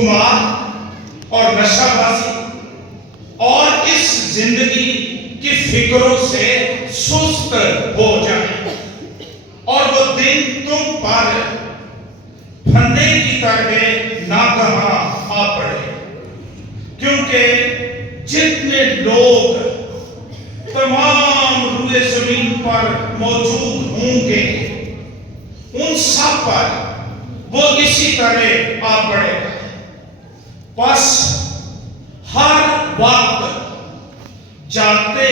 خمار اور نشہ بازی اور اس زندگی کی فکروں سے سست ہو جائیں، اور وہ دن تم پر پھندے کی طرح ناگہاں آ پڑے، کیونکہ جتنے لوگ تمام روئے زمین پر موجود ہوں گے ان سب پر وہ اسی طرح آ پڑے گا۔ بس ہر وقت جاگتے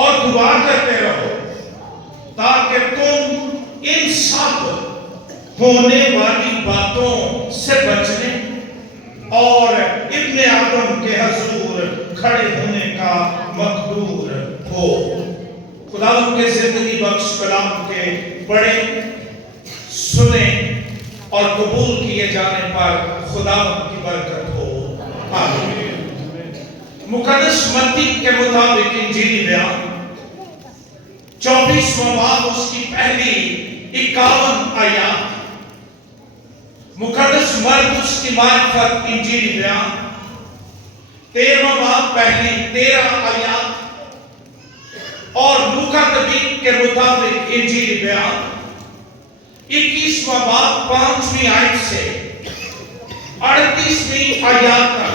اور دعا کرتے رہو تاکہ تم ان سب ہونے والی باتوں سے بچنے اور ابن آدم کے حضور کھڑے ہونے کا مقدور ہو۔ خدا ان کے زندگی بخش کلام کے پڑھیں، سنیں اور قبول کیے جانے پر خدا ان کی برکت ہو۔ آمین۔ مقدس متی کے مطابق انجیلی بیان 24واں باب اس کی پہلی 51 آیات، مقدس مرقس کی معرفت انجیلی بیان 13واں باب پہلی 13 آیات، اور لوکا طبیب کے مطابق انجیلی بیان 21واں باب 5ویں آیت سے 38ویں آیات تک۔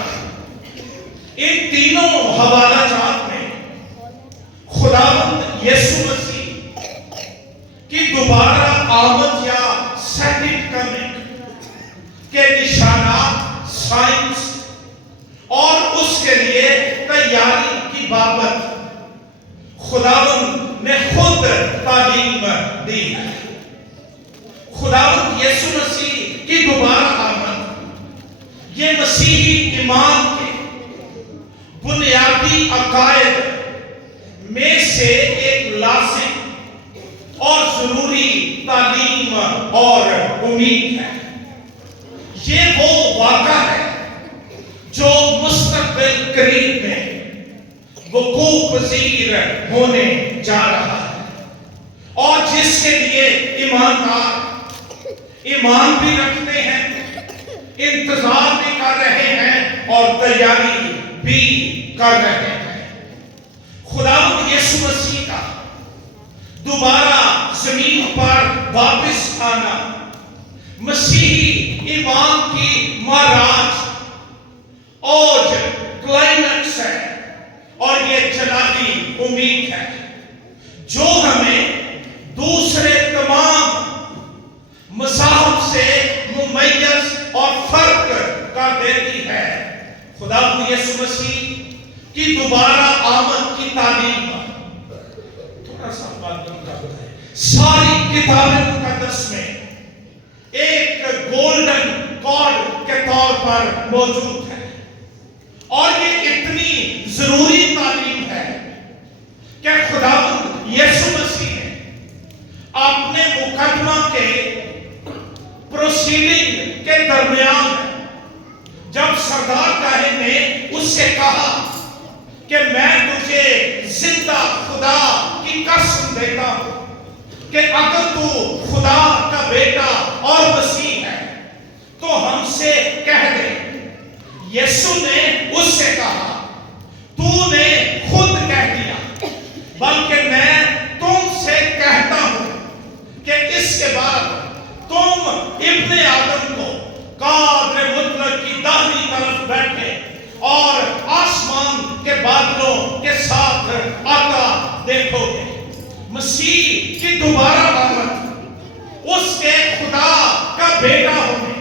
ان تینوں حوالہ جات میں خداوند یسوع مسیح کی دوبارہ آمد یا سیکنڈ کمنگ کے نشانات، سائنس اور اس کے لیے تیاری کی بابت خداوند نے خود تعلیم دی ہے۔ خداوند یسوع مسیح کی دوبارہ آمد یہ مسیحی ایمان کے بنیادی عقائد میں سے ایک لازم اور ضروری تعلیم اور امید ہے۔ یہ وہ واقعہ ہے جو مستقبل قریب میں وقوع پذیر ہونے جا رہا ہے، اور جس کے لیے ایماندار ایمان بھی رکھتے ہیں، انتظار بھی کر رہے ہیں اور تیاری بھی کر رہے ہیں۔ خداوند یسوع مسیح کا دوبارہ زمین پر واپس آنا مسیحی ایمان کی معراج، اوج، کلائمیکس ہے، اور یہ جلالی امید ہے جو ہمیں دوسرے تمام مذاہب سے ممیز اور فرق کر دیتی ہے۔ خداوند یسوع مسیح کی دوبارہ آمد کی تعلیم تھوڑا سا بات کرتا ہے، ساری کتاب مقدس میں ایک گولڈن کارڈ کے طور پر موجود ہے، اور یہ اتنی ضروری تعلیم ہے کہ خداوند یسوع مسیح نے اپنے مقدمہ کے پروسیڈنگ کے درمیان جب سردار کاہن نے اس سے کہا کہ میں تجھے زندہ خدا کی قسم دیتا ہوں کہ اگر تو خدا کا بیٹا اور مسیح ہے تو ہم سے کہہ دے۔ یسوع نے اس سے کہا تو نے خود کہہ دیا، بلکہ میں تم سے کہتا ہوں کہ اس کے بعد تم ابن آدم کو قادر مطلق کی داہنی طرف بیٹھے اور آسمان کے بادلوں کے ساتھ آتا دیکھو گے۔ مسیح کی دوبارہ آمد اس کے خدا کا بیٹا ہونے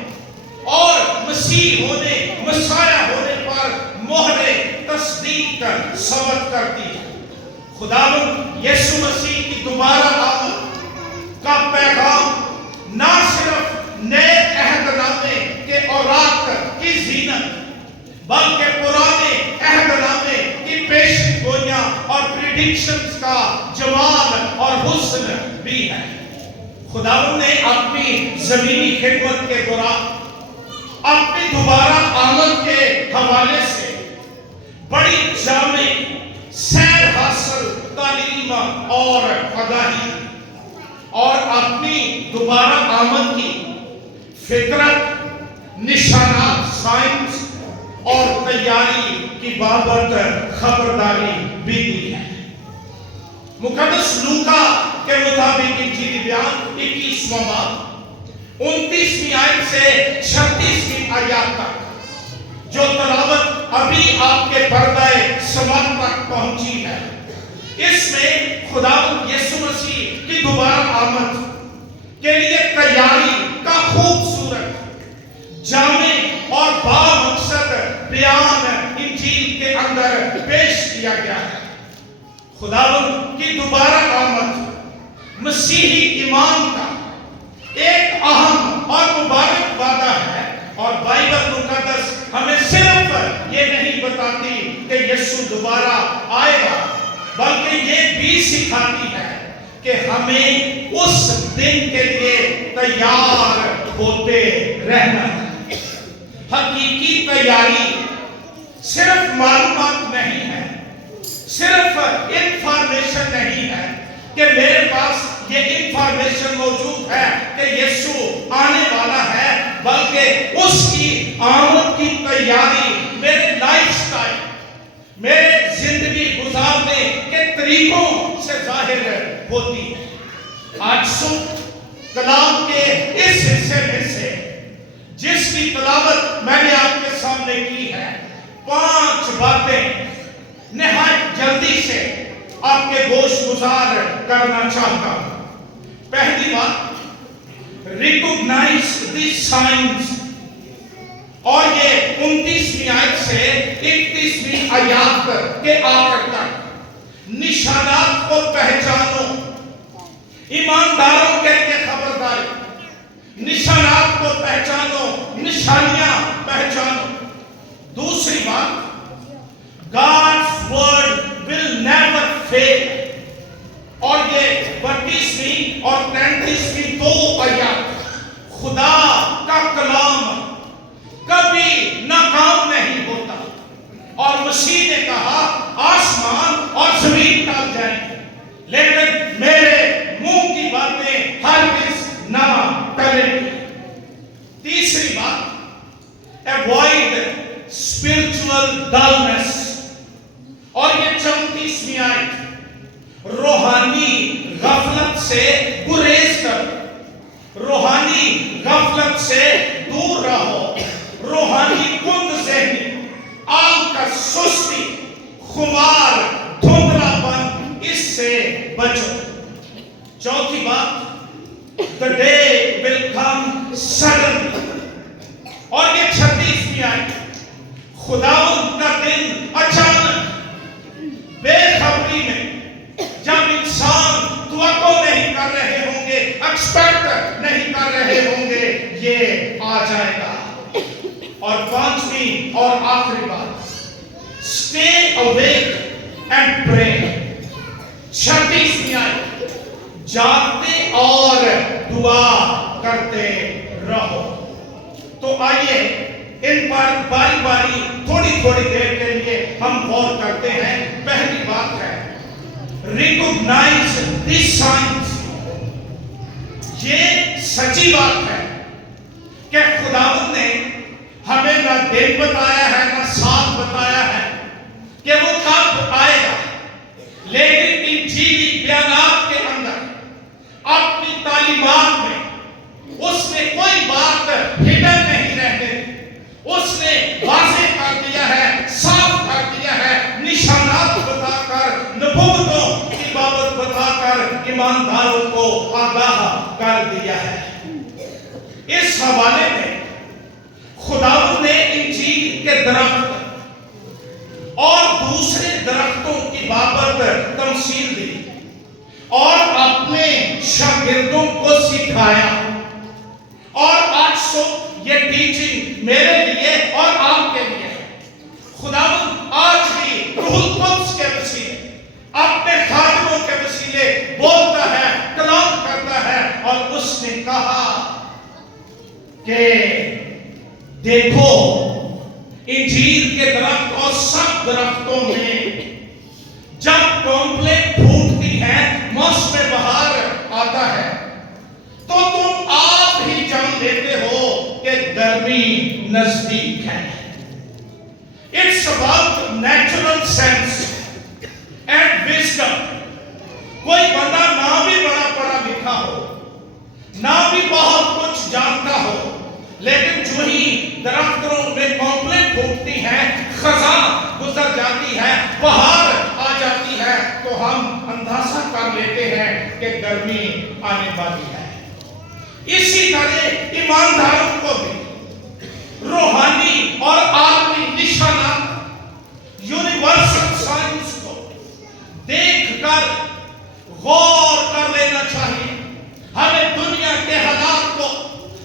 اور مسیح ہونے، مسیح ہونے پر مہر تصدیق ثابت کرتی ہے۔ خداوند یسوع مسیح کی دوبارہ آمد کا پیغام نہ صرف نئے عہد نامے کے اوراق کی زینت بلکہ پرانے عہد نامے کی پیشن گوئیاں اور پریڈکشنز کا جمال اور حسن بھی ہے۔ خداوند نے اپنی زمینی خدمت کے دوران اپنی دوبارہ آمد کے حوالے سے بڑی جامع سیر حاصل تعلیم اور آگاہی اور اپنی دوبارہ آمد کی فطرت، نشانات، سائنس اور تیاری کی بابت خبرداری بھی دی ہے۔ مقدس لوکا کے مطابق انجیلی بیان 21واں باب 29ویں آیت سے 36ویں آیات تک جو تلاوت ابھی آپ کے پردہ سماعت تک پہنچی ہے، اس میں خداوند یسوع مسیح کی دوبارہ آمد کے لیے تیاری کا خوبصورت، جامع اور بامقصد بیان انجیل کے اندر پیش کیا گیا ہے۔ خداوند کی دوبارہ آمد مسیحی ایمان کا ایک اہم اور مبارک وعدہ ہے، اور بائبل مقدس ہمیں صرف یہ نہیں بتاتی کہ یسوع دوبارہ آئے گا، بلکہ یہ بھی سکھاتی ہے کہ ہمیں اس دن کے لیے تیار ہوتے رہنا ہے۔ حقیقی تیاری صرف معلومات نہیں ہے، صرف انفارمیشن نہیں ہے کہ میرے پاس یہ انفارمیشن موجود ہے کہ یسوع آنے والا ہے، بلکہ اس کی آمد کی تیاری میرے لائف سٹائل، میرے زندگی گزارنے کے طریقوں سے ظاہر ہوتی ہے۔ آج صبح کلام کے اس حصے میں سے جس کی تلاوت میں نے آپ کے سامنے کی ہے، 5 باتیں نہایت جلدی سے آپ کے گوش گزار کرنا چاہتا ہوں۔ پہلی بات، ریکوگنائز دی سائنس، اور یہ 29ویں آیت سے 31ویں آیات کے آخر تک نشانات کو پہچانو، ایمانداروں کے لیے خبرداری، نشانات کو پہچانو، نشانیاں پہچانو۔ دوسری بات، God's word will never fail، اور یہ 32ویں اور 33ویں 2 آیات، خدا کا کلام کبھی ناکام نہیں ہوتا، اور مسیح نے کہا آسمان اور زمین ٹل جائیں گے لیکن میرے منہ کی باتیں ہرگز نہ ٹلیں گی۔ تیسری بات، avoid spiritual dullness، اور یہ 34ویں آیت، روحانی غفلت سے گریز کرو، روحانی غفلت سے دور رہو، روحانی کند ذہنی، آلکس، سستی، خمار، دھندلا پن، اس سے بچو۔ چوتھی بات، the day will come suddenly، اور یہ 36ویں آیت، خداوند کا دن اچانک، بے خبری میں، جب انسان توقع نہیں کر رہے ہوں گے، ایکسپیکٹ نہیں کر رہے ہوں گے، یہ آ جائے گا۔ اور 5ویں اور آخری بات، stay awake and pray، 36ویں آیت، جاگتے اور دعا کرتے رہو۔ تو آئیے ان پر باری باری تھوڑی دیر کے لیے ہم غور کرتے ہیں۔ پہلی بات ہے ریکوگنائز دی سائنس، یہ سچی بات ہے کہ خداوند نے ہمیں نہ دن بتایا ہے نہ سال بتایا ہے کہ وہ کب آئے گا، لیکن انجیلی بیانات کے اندر اپنی تعلیمات میں اس نے کوئی بات ہڈن نہیں رہنے دی، اس نے واضح کر دیا ہے، صاف کر دیا ہے، نشانات بتا کر، نبوتوں کی بابت بتا کر ایمانداروں کو آگاہ کر دیا ہے۔ اس حوالے میں خداوند نے انجیل کے درخت اور دوسرے درختوں کی بابت تمثیل دی اور اپنے شاگردوں کو سکھایا، اور آج صبح یہ ٹیچنگ میرے لیے اور آپ کے لیے ہے۔ خداوند آج بھی روح القدس کے وسیلے، اپنے خادموں کے وسیلے بولتا ہے، کلام کرتا ہے، اور اس نے کہا کہ دیکھو انجیر کے درخت اور سب درختوں میں جب کمپلین پھوٹتی ہے، موسم بہار آتا ہے، تو تم آپ ہی جان لیتے ہو کہ گرمی گرمی نزدیک ہے. It's about natural sense and wisdom. کوئی بندہ نہ بھی بڑا پڑھا لکھا ہو، نہ بھی بہت کچھ جانتا ہو، لیکن جو ہی درختوں میں کمپلیں پھوٹتی ہیں، خزاں گزر جاتی ہے، بہار آ جاتی ہے، تو ہم اندازہ کر لیتے ہیں کہ گرمی آنے والی ہے. اسی طرح ایمانداروں کو بھی روحانی اور عالمی نشانات، یونیورسل سائنس کو دیکھ کر غور کر لینا چاہیے. ہمیں دنیا کے حالات کو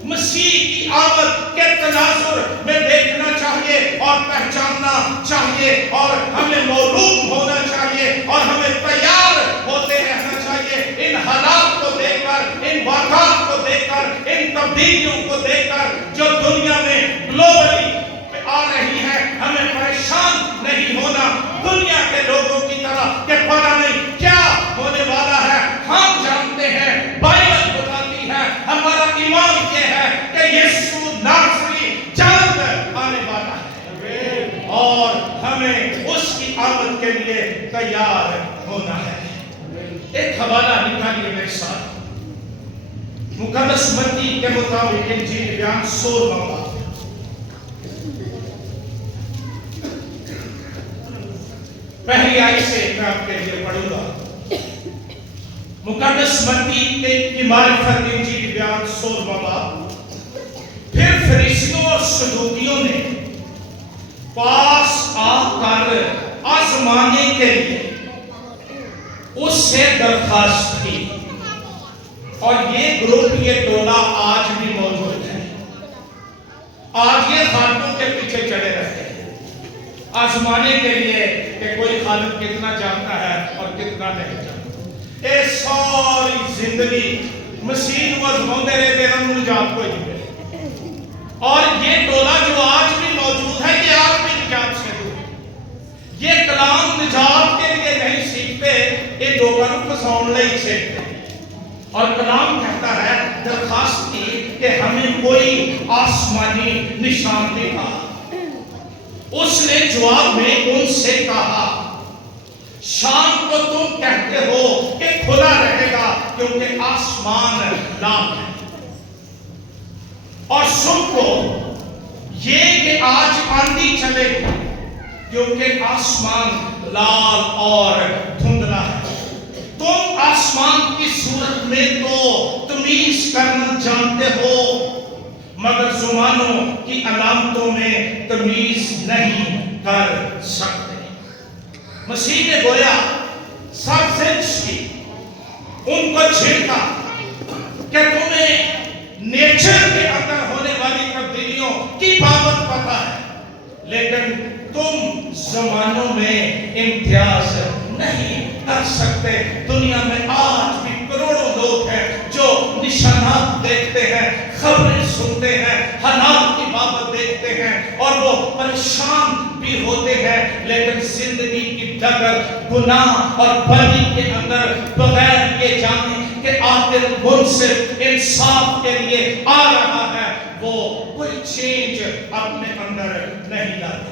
مسیح کی آمد کے تناظر میں دیکھنا چاہیے اور پہچاننا چاہیے، اور ہمیں معلوم ہونا چاہیے اور ہمیں تیار ہوتے رہنا چاہیے. ان حالات کو دیکھ کر، ان واقعات کو دیکھ کر، ان تبدیلیوں کو دیکھ کر جو دنیا میں گلوبلی آ رہی ہے، ہمیں پریشان نہیں ہونا دنیا کے لوگوں کی طرح کہ پتہ نہیں کیا ہونے والا ہے. ہم جانتے ہیں، بائبل بتاتی ہے، ہمارا ایمان یہ ہے کہ یسوع ناصری جلد آنے والا ہے اور ہمیں اس کی آمد کے لیے تیار ہونا ہے. ایک حوالہ نکالیے میرے ساتھ. مقدس متی کے مطابق انجیل بیان 16 باب، پہلی آیت سے میں آپ کے لیے پڑھوں گا. مقدس متی کی معرفت انجیل بیان 16 باب. پھر فریسیوں اور صدوقیوں نے پاس آ کر آزمانے کے لیے اس سے درخواست کی، اور یہ گروپ، یہ ٹولہ آج بھی موجود ہے. آج یہ خالقوں کے پیچھے چڑے رہتے ہیں آزمانے کے لیے کہ کوئی خالق کتنا جانتا ہے اور کتنا نہیں جانتا. اے ساری زندگی مسیح کو آزماتے رہتے ہیں، نجات کوئی نہیں ملے. اور یہ ٹولہ جو آج بھی موجود ہے، یہ آج بھی نجات سے دور ہے. یہ کلام نجات کے لیے نہیں سیکھتے، یہ لوگوں کو پھساؤن لئی سیکھتے. اور کلام کہتا ہے، درخواست کی کہ ہمیں کوئی آسمانی نشان دکھا. اس نے جواب میں ان سے کہا، شام کو تم کہتے ہو کہ کھلا رہے گا کیونکہ آسمان لال ہے، اور صبح کو یہ کہ آج آندھی چلے گی کیونکہ آسمان لال اور دھندلا ہے. تم آسمان کی صورت میں تو تمیز کرنا جانتے ہو، مگر زمانوں کی علامتوں میں تمیز نہیں کر سکتے. مسیح نے گویا سب سینس کی ان کو چھیڑا کہ تمہیں نیچر کے اندر ہونے والی تبدیلیوں کی بابت پتہ ہے، لیکن تم زمانوں میں امتیاز نہیں کر سکتے. دنیا میں آج بھی کروڑوں لوگ ہیں جو نشانات دیکھتے ہیں، خبریں سنتے ہیں، حالات کی بابت دیکھتے ہیں، اور وہ پریشان بھی ہوتے ہیں، لیکن زندگی کی ڈگر گناہ اور بدی کے اندر بغیر یہ جانے کہ آخر منصف انصاف کے لیے آ رہا ہے، وہ کوئی چینج اپنے اندر نہیں لاتا.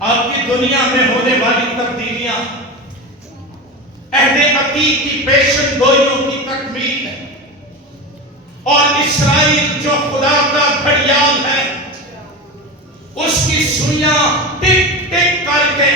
آپ کی دنیا میں ہونے والی تبدیلیاں عہد عتیق کی پیشن گوئیوں کی تکمیل ہے، اور اسرائیل جو خدا کا گھڑیال ہے، اس کی سوئیاں ٹک ٹک کر کے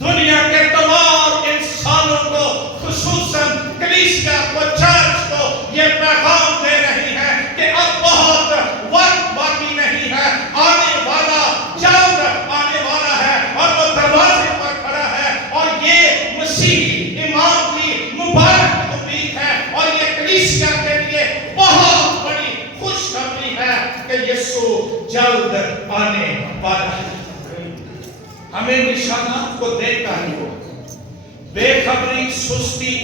دنیا کے تمام انسانوں کو، خصوصاً کلیسیا کو، چرچ کو یہ پیغام دے رہی ہے کہ اب بہت وقت باقی نہیں ہے، آنے والا جلد آنے والا ہے، اور وہ دروازے پر کھڑا ہے. اور یہ مسیح ایمان کی مبارک امید ہے، اور یہ کلیسیا کے لیے بہت بڑی خوشخبری ہے کہ یسوع جلد آنے والا ہے. ہمیں نشانات کو دیکھ کر بے خبری، سستی،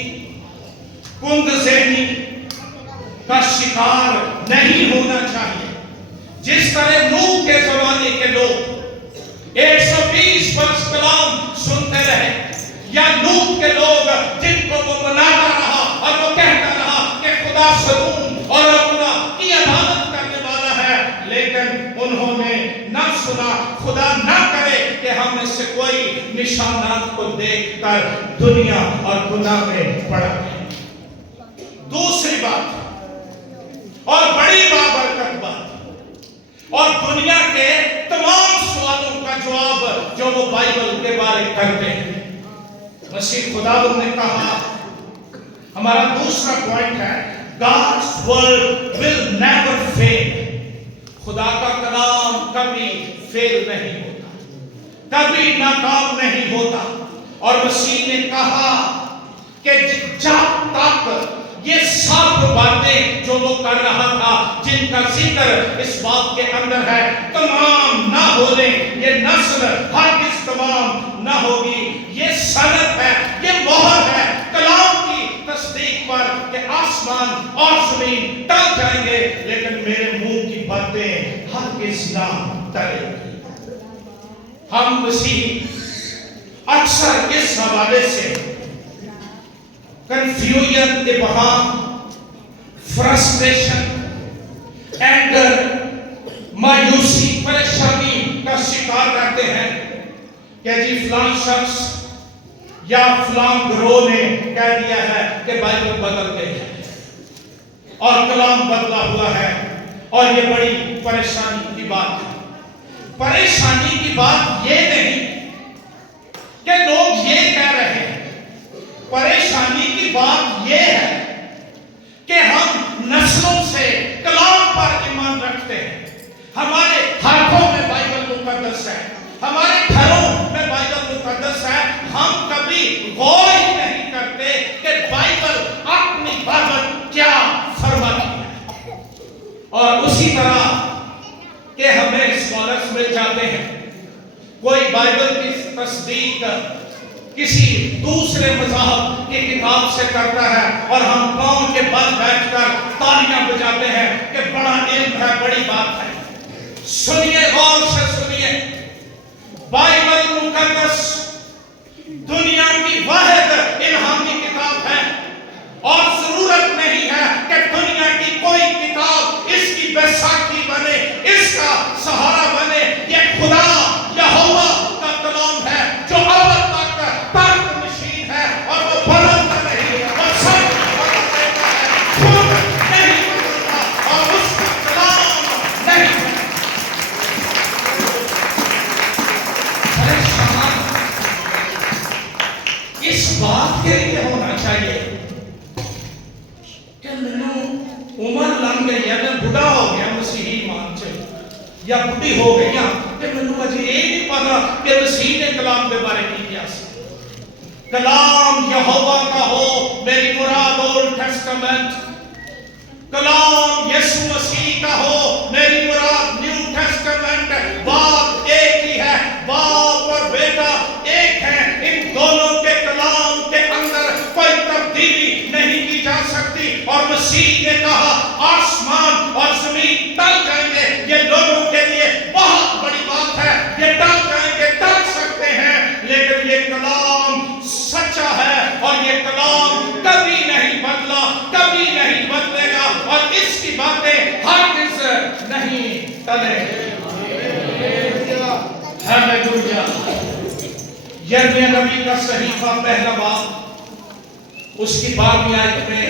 کند ذہنی کا شکار نہیں ہونا چاہیے. جس طرح نوح کے زمانے کے لوگ 120 برس کلام سنتے رہے، یا نوح کے لوگ جن کو وہ مناتا رہا اور وہ کہتا رہا کہ خدا سدوم اور عمورہ کی عدالت کرنے والا ہے، لیکن انہوں نے نہ سنا. خدا نہ کرے کہ ہم میں سے کوئی نشانات کو دیکھ کر دنیا اور گناہ میں پڑا جائے. دوسری بات اور بڑی بابرکت بات اور دنیا کے تمام سوالوں کا جواب جو وہ بائبل کے بارے کرتے ہیں. مسیح خداوند نے کہا, ہمارا دوسرا پوائنٹ ہے, God's word will never fail. خدا کا کلام کبھی فیل نہیں ہوتا, کبھی ناکام نہیں ہوتا. اور مسیح نے کہا کہ جب تک یہ سب باتیں جو وہ کر رہا تھا, جن کا ذکر اس بات کے اندر ہے, تمام نہ ہو لیں, یہ نسل ہرگز تمام نہ ہوگی. یہ سند ہے, یہ مہر ہے کلام کی تصدیق پر کہ آسمان اور زمین ٹل جائیں گے لیکن میرے منہ کی باتیں ہرگز نہ ٹلیں گی. ہم مسیح اکثر اس حوالے سے کنفیوژن, ابہام, فرسٹریشن, اینگر, مایوسی, پریشانی کا شکار رہتے ہیں کہ جی فلان شخص یا فلان گروہ نے کہہ دیا ہے کہ بائبل بدل گئی ہے اور کلام بدلا ہوا ہے, اور یہ بڑی پریشانی کی بات ہے. پریشانی کی بات یہ نہیں کہ لوگ یہ کہہ رہے ہیں, پریشانی کی بات یہ ہے کہ ہم نسلوں سے کلام پر ایمان رکھتے ہیں. ہمارے ہاتھوں میں بائبل مقدس ہے, ہمارے گھروں میں بائبل مقدس ہے. ہم کبھی غور ہی نہیں کرتے کہ بائبل اپنی بابت کیا فرماتی ہے. اور اسی طرح کہ ہمیں اسکالرز مل جاتے ہیں, کوئی بائبل کی تصدیق کسی دوسرے مذہب کی کتاب سے کرتا ہے اور ہم قوم کے بل بیٹھ کر تالیاں بجاتے ہیں کہ بڑا علم ہے, بڑی بات ہے. سنیے, غور سے سنیے, بائبل مقدس دنیا کی واحد الہامی کتاب ہے اور ضرورت نہیں ہے کہ دنیا کی کوئی کتاب اس کی بیساکھی بنے, اس کا سہارا بنے. یہ خدا یہوہ کا کلام ہے جو ابد تک تخت نشین ہے اور وہ بدلتا نہیں اور سب بدل دیتا ہے, خود نہیں بدلتا اور اس کا کلام نہیں بدلتا. پریشان اس بات کے لیے ہونا چاہیے کہ میں عمر لنگ گئی ہے, میں بڑھا ہو گیا مسیحی ایمان سے, یا بڑھی ہو گئی کہ میں مجھے یہ نہیں پتا کہ مسیح نے کلام کے بارے کی کیا سے. کلام یہوہ کا ہو, میری مراد اولڈ ٹیسٹمنٹ, کلام یسوع مسیح کا ہو, میری مراد نیو ٹیسٹمنٹ. بات ایک ہی ہے, باپ اور بیٹا ایک ہے. ان دونوں کے کلام کے اندر کوئی تبدیلی نہیں کی جا سکتی. اور مسیح نے کہا آسمان اور زمین ٹل جائیں گے, یہ لوگوں کے لیے بہت بڑی بات ہے. یہ ٹل جائیں گے, ٹل سکتے ہیں, لیکن یہ کلام سچا ہے اور یہ کلام کبھی نہیں بدلا, کبھی نہیں بدلے گا, اور اس کی باتیں ہرگز نہیں ٹلیں گی. ہاللیلویا. یرمیا نبی کا صحیفہ پہلا باب اس کی 12ویں آیت میں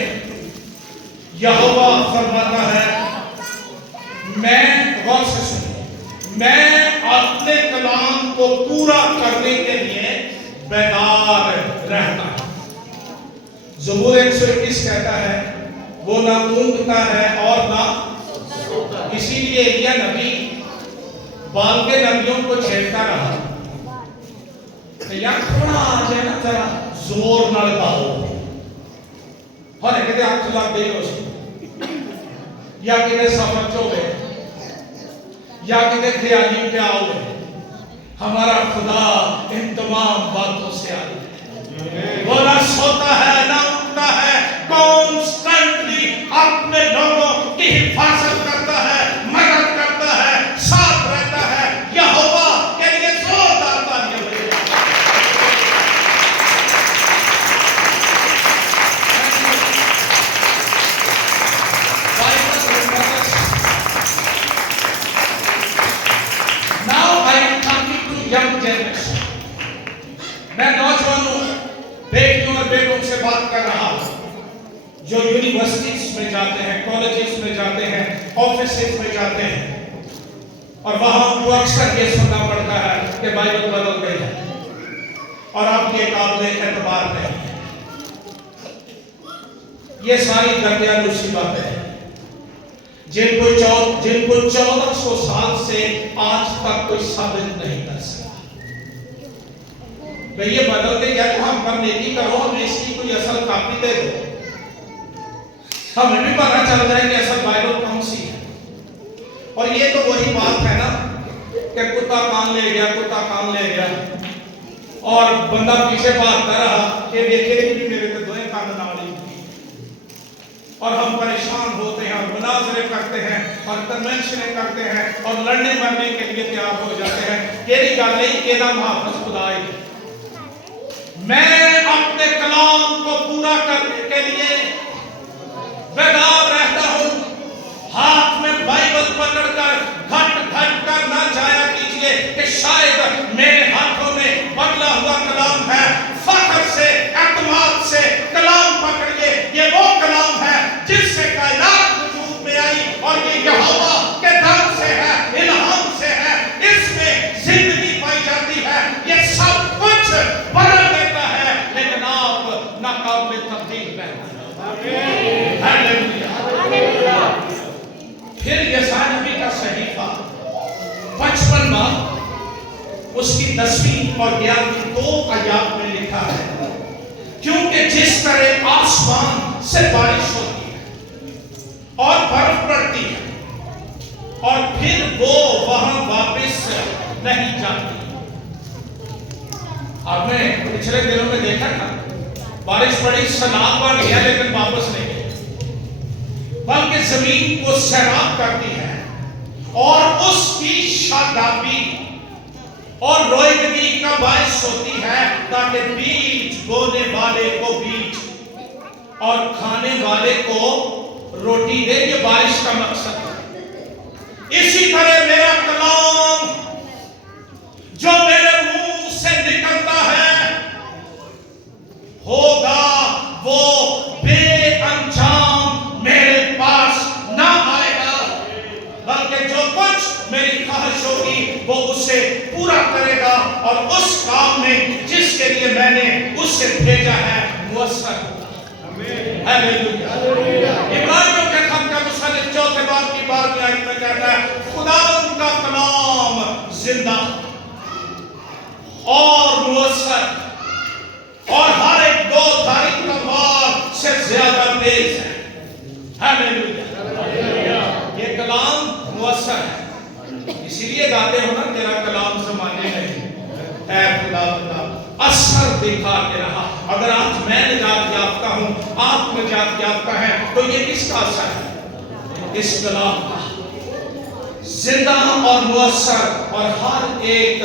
یہوہ فرماتا ہے, میں, غور سے سنیں, میں اپنے کلام کو پورا کرنے کے لیے بیدار رہتا ہوں. زبور 121 کہتا ہے وہ نہ اونگتا ہے اور نہ. اسی لیے یہ نبی بال کے نبیوں کو چھیڑتا رہا کہ یار تھوڑا آ جائے نا, ذرا زور نہ لگاؤ, اور کہتے آپ خلاف دے ہو سکتے, یا کہتے سفر چو گئے, یا کہتے خیالی پہ آؤ گئے. ہمارا خدا ان تمام باتوں سے آئی ہے. وہ نہ سوتا ہے نہ اٹھتا ہے, کانسٹنٹلی اپنے لوگوں کی حفاظت کرتا ہے, مدد کرتا ہے, ساتھ رہتا ہے. یہوہ کے لیے زوردار تالیاں بجائیں. young generation. میں نوجوانوں بیٹیوں اور بیٹوں سے بات کر رہا ہوں جو یونیورسٹیز میں جاتے ہیں، کالجز میں جاتے ہیں، آفیسز میں جاتے ہیں، اور وہاں کو اکثر یہ سننا پڑتا ہے کہ بائبل بدل گئی ہے اور اب یہ قابل اعتبار نہیں ہے۔ یہ ساری دردیالوسی باتیں ہیں جن کو 1400 سال سے آج تک کوئی ثابت نہیں کر سکتا۔ کہ یہ بدل گئی یا تو ہم پر نیکی کرو، ہمیں اس کی کوئی اصل کاپی دے دو، ہمیں بھی پتہ چل جائے کہ اصل بائبل کون سی ہے۔ اور یہ تو وہی بات ہے نا کہ کتا کان لے گیا، کتا کان لے گیا، اور بندہ پیچھے بھاگتا رہا کہ دیکھے کہ میرے تو دوئے کان نالی، اور ہم پریشان ہوتے ہیں اور مناظرے کرتے ہیں اور کنونشنیں کرتے ہیں اور لڑنے مرنے کے لیے تیار ہو جاتے ہیں۔ یہ گل نہیں کہ نام حافظ خدائی، میں اپنے کلام کو پورا کرنے کے لیے بیدار رہتا ہوں۔ ہاتھ میں بائبل پکڑ کر گھٹ گھٹ کر نہ جایا کیجئے کہ شاید میرے ہاتھوں میں بدلا ہوا کلام ہے۔ فخر سے، اعتماد سے کلام پکڑیے، یہ وہ کلام ہے جس سے کائنات وجود میں آئی، اور یہ یہوہ کے دم سے ہے، الہام سے ہے، اس میں زندگی پائی جاتی ہے۔ یہ سب کچھ بدل دیتا ہے، لیکن آپ ناقابل تبدیل رہتے ہیں۔ پھر یسایا نبی کا صحیفہ 55 باب اس کی 10ویں اور 11ویں 2 آیات میں لکھا ہے، کیونکہ جس طرح آسمان سے بارش ہوتی ہے اور برف پڑتی ہے اور پھر وہ وہاں واپس نہیں جاتی۔ آپ نے پچھلے دنوں میں دیکھا تھا بارش پڑی، سیلاب بڑھ گیا، لیکن واپس نہیں گیا، بلکہ زمین کو سیراب کرتی ہے اور اس کی شادابی اور روئیدگی کا باعث ہوتی ہے تاکہ بیج بونے والے کو بیج اور کھانے والے کو روٹی دے۔ یہ بارش کا مقصد ہے۔ اسی طرح میرا کلام جو میرے منہ سے نکلتا ہے ہوگا وہ بے انجام میرے پاس نہ آئے گا، بلکہ جو کچھ میری خواہش ہوگی وہ اسے پورا کرے گا، اور اس کام میں جس کے لیے میں نے اسے بھیجا ہے مؤثر ہوگا۔ ہلیلویہ۔ عبرانیوں کے خط کا مصنف 4 باب کی 12ویں آیت میں کہتا ہے، خداوند کا کلام زندہ اور مؤثر اور ہر ایک 2 دھاری تلوار سے زیادہ تیز ہے۔ ہلیلویہ۔ یہ کلام مؤثر ہے، اسی لیے گاتے ہو نا، تیرا کلام زمانے میں اے خدا بندہ اثر دکھا کے رہا۔ اگر آج میں نجات یافتہ ہوں، آپ نجات یافتہ ہیں، تو یہ کس کا اثر ہے؟ اس کلام کا، زندہ اور مؤثر اور ہر ایک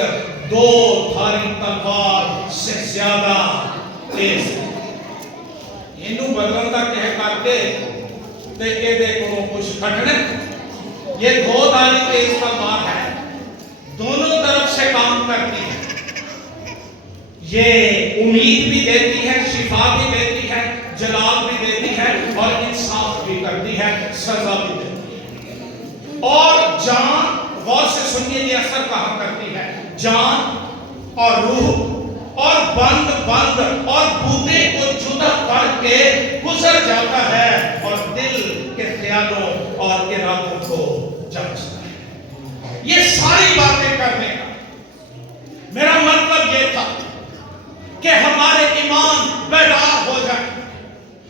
2 دھاری تلوار سے زیادہ تیز ہے۔ انہوں بدلن کا کہہ کرتے تے یہ دیکھو کچھ کھٹنے، یہ 2 دھاری تیز تلوار ہے، دونوں طرف سے کام کرتی ہے۔ یہ امید بھی دیتی ہے، شفا بھی دیتی ہے، جلال بھی دیتی ہے، اور انصاف بھی کرتی ہے، سزا بھی دیتی ہے۔ اور جان، غور سے سنیے یہ اثر کہاں کرتی ہے، جان اور روح اور بند اور بودے کو جدا کر کے گزر جاتا ہے اور دل کے خیالوں اور ارادوں کو جانچتا ہے۔ یہ ساری باتیں کرنے کا میرا مطلب یہ تھا کہ ہمارے ایمان بیدار ہو جائے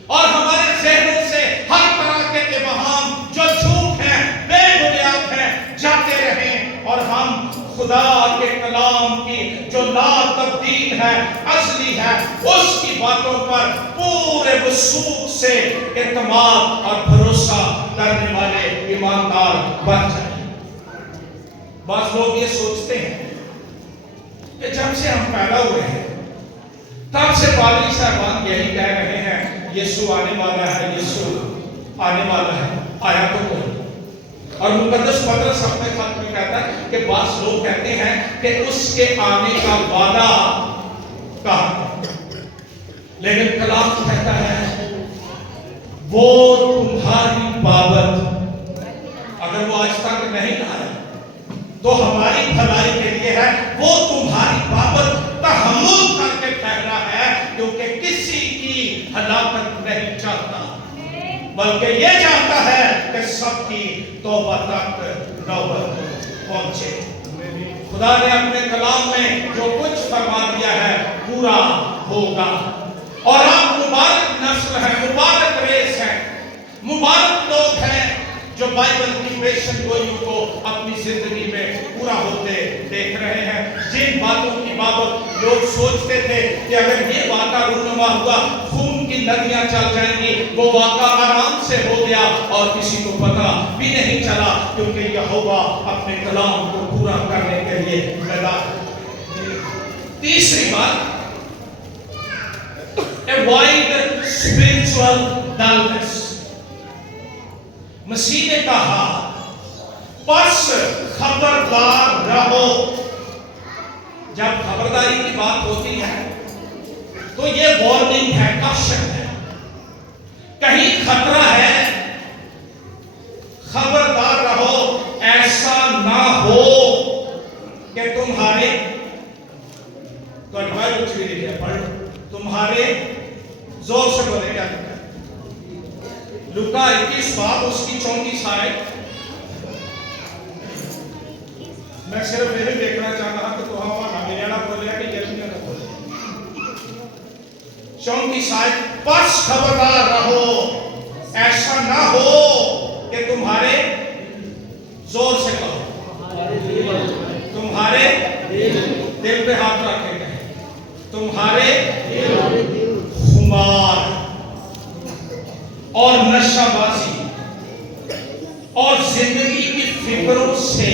اور ہمارے ذہنوں سے ہر طرح کے ابہام جو جھوٹ ہیں، بے بنیاد ہیں، جاتے رہیں، اور ہم خدا کے کلام کی جو لا تبدیل ہے، اصلی ہے، اس کی باتوں پر پورے وثوق سے اعتماد اور بھروسہ کرنے والے ایماندار بن جائیں۔ بعض لوگ یہ سوچتے ہیں کہ جب سے ہم پیدا ہوئے ہیں تب سے پادری صاحبان یہی کہہ رہے ہیں یسوع آنے والا ہے، یسوع آنے والا ہے، آیا تو کوئی؟ اور مقدس پطرس اپنے خط میں کہتا ہے کہ کہ بعض لوگ کہتے ہیں کہ اس کے آنے کا وعدہ کہا، لیکن کلام کہتا ہے وہ تمہاری بابت، اگر وہ آج تک نہیں آیا تو ہماری بھلائی کے لیے ہے، وہ تمہاری بابت تحمل کر کے ٹھہرا ہے، کیونکہ کسی کی ہلاکت نہیں چاہتا بلکہ یہ چاہتا ہے کہ سب کی توبہ تک نوبت پہنچے۔ خدا نے اپنے کلام میں جو کچھ فرما دیا ہے پورا ہوگا، اور آپ مبارک نسل ہیں، مبارک ریس ہیں، مبارک لوگ ہیں جو بائبل کی پیشن گوئیوں کو اپنی زندگی میں پورا ہوتے دیکھ رہے ہیں۔ جن باتوں کی بابت لوگ سوچتے تھے کہ اگر یہ واقعہ رونما ہوا خون کی ندیاں چل جائیں گی، وہ واقعہ آرام سے ہو گیا اور کسی کو پتہ بھی نہیں چلا، کیونکہ یہوہ اپنے کلام کو پورا کرنے کے لیے میدان۔ تیسری بات، avoid spiritual dullness۔ مسیح نے کہا پس خبردار رہو۔ جب خبرداری کی بات ہوتی ہے تو یہ وارننگ ہے، کاشن ہے، کہیں خطرہ ہے، خبردار رہو، ایسا نہ ہو کہ تمہارے تمہارے زور سے بولے، کیا لکھا ہے لوکا 21 باب اس کی 34 آیت۔ میں صرف یہ دیکھنا چاہ رہا کہ تو ہم میرے نہ بولے کہ یرمیا نہ بولے۔ 34 آیت، پس خبردار رہو، ایسا نہ ہو کہ تمہارے زور سے کہو، تمہارے دل پہ ہاتھ رکھے گئے، تمہارے خمار اور نشہ بازی اور زندگی کی فکروں سے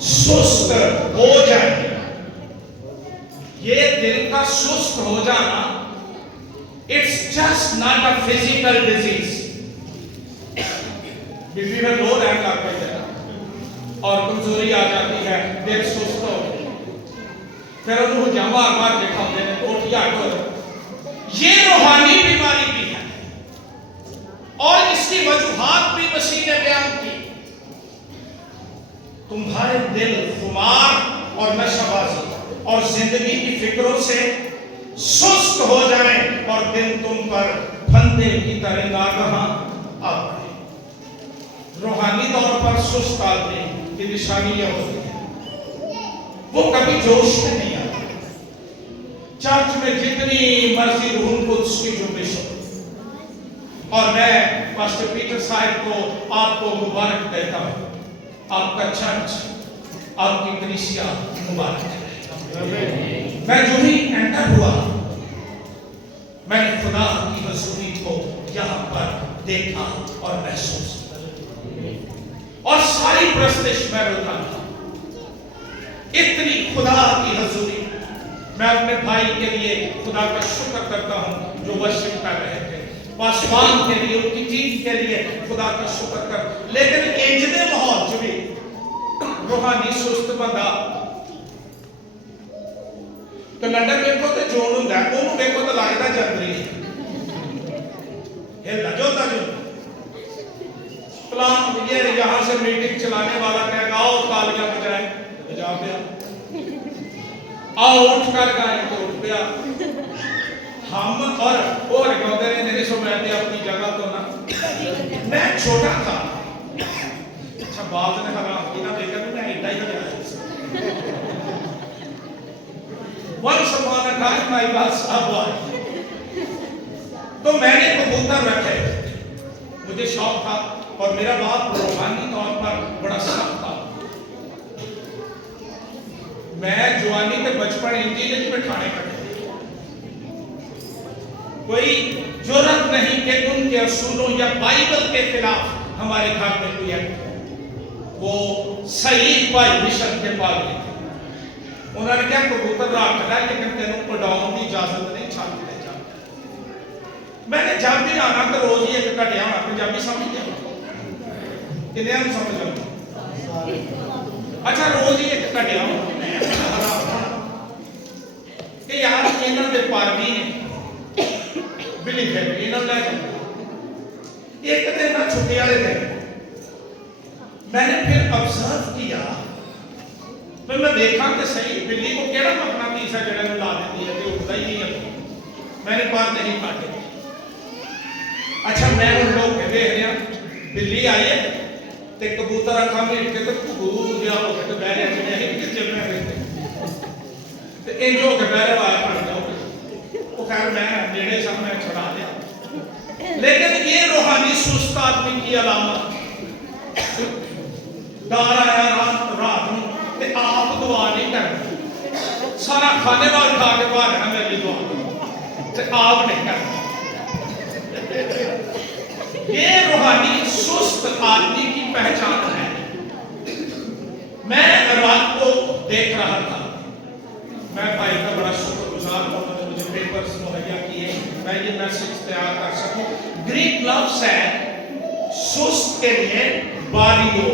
سست ہو جائیں۔ یہ دل کا سست ہو جانا it's just not a physical disease۔ بیوی میں لو رہن لگ پہ اور کمزوری آ جاتی ہے، دل سست ہو گئی، پھر انہوں جمع مار دیکھا ہوتے ہیں کوٹیا کر، یہ روحانی بیماری بھی ہے، اور اس کی وجوہات بھی مسیح نے بیان کی۔ تمہارے دل خمار اور نشہ بازی اور زندگی کی فکروں سے سست ہو جائیں اور دن تم پر پھندے کی طرح ناگہاں آ پڑے۔ روحانی طور پر سست آدمی کی نشانی یہ ہوتی ہے وہ کبھی جوش میں نہیں آتا، چرچ میں جتنی مرضی روح القدس کی جنبش ہو۔ اور میں پاسٹر پیٹر صاحب کو آپ کو مبارک دیتا ہوں، آپ کا چرچ، آپ کی کلیسیا مبارک ہے۔ میں جو ہی انٹر ہوا میں نے خدا کی حضوری کو یہاں پر دیکھا اور محسوس کیا، اور ساری پرستش میں روتا تھا، اتنی خدا کی حضوری۔ میں اپنے بھائی کے لیے خدا کا شکر کرتا ہوں جو ورشپ کر رہے تھے، پاسبان کے لیے، ان کی ٹیم کے لیے خدا کا شکر کر، لیکن انجدے ماحول جو بھی روحانی سست بندہ تو لنڈن دیکھو تو جون ہوں ہے، انہوں دیکھو تو لائدہ جندری ہے، ہلتا جوتا جو پلان یہ یہاں سے میٹنگ چلانے والا کہے گا آؤ تالیاں بجائیں، بجا پیا، آؤ اٹھ کر گائیں تو اٹھ پیا۔ ہم اور وہ رکھوتے ہیں میرے سو میں نے اپنی جگہ تو نہ، میں چھوٹا تھا، اچھا باپ نے حرام کی نہ دیکھا بھی میں ہٹا ہی بجایا۔ Once upon a time I was a boy، تو میں نے کبوتر رکھے، مجھے شوق تھا، اور میرا باپ روحانی طور پر بڑا سخت تھا۔ میں جوانی کے بچپن انجیل میں ٹھانے پڑے، کوئی جرات نہیں کہ ان کے اصولوں یا بائبل کے خلاف ہمارے گھر میں کوئی ہے۔ وہ سعید بھائی مشن کے پاگل تھے، انہوں نے کیا کبوتر رکھ لیا لیکن تینوں اڑاؤں کی اجازت نہیں، چھت لے جا۔ میں نے جب بھی آنا تو روز ہی ایک گھٹیا ہونا، پنجابی سمجھ گیا کنیا سمجھ آؤں اچھا روز ہی ایک کٹیا کہ یار انہوں نے پارمی نے بلی پھر انہوں نے ایک دن نہ چھٹی والے دن میں نے پھر آبزرو کیا تو میں دیکھا کہ صحیح بلی کو کیڑا مقناطیس ہے جڑا لا دیتی ہے کہ اٹھتا ہی نہیں ہے. میں نے بات نہیں کاٹی. اچھا میں ان لوگ کے دیکھ رہا بلی آئی ہے تے کبوتر اکھا میٹ کے تے گھگو دیا ہو کے بہ رہے ہیں کہ چل رہے ہیں تے ان جو کہ بہ رہے آیا پڑ جاؤ وہ خیر میں نیڑے سب میں چھڑا دیا. لیکن یہ روحانی سست آدمی کی علامت دار آیا رات میں تے آپ دعا نہیں کرنا سارا کھانے وال کھا کے باہر ہے میری دعا تے آپ نہیں کرنا. یہ روحانی سست آدمی کی پہچان ہے. میں رات کو دیکھ رہا تھا میں بھائی کا بڑا شکر گزار ہوں کہ مجھے پیپرز مہیا کیے میں یہ میسج تیار کر سکوں. گریک لفظ ہے سست کے لیے باریو.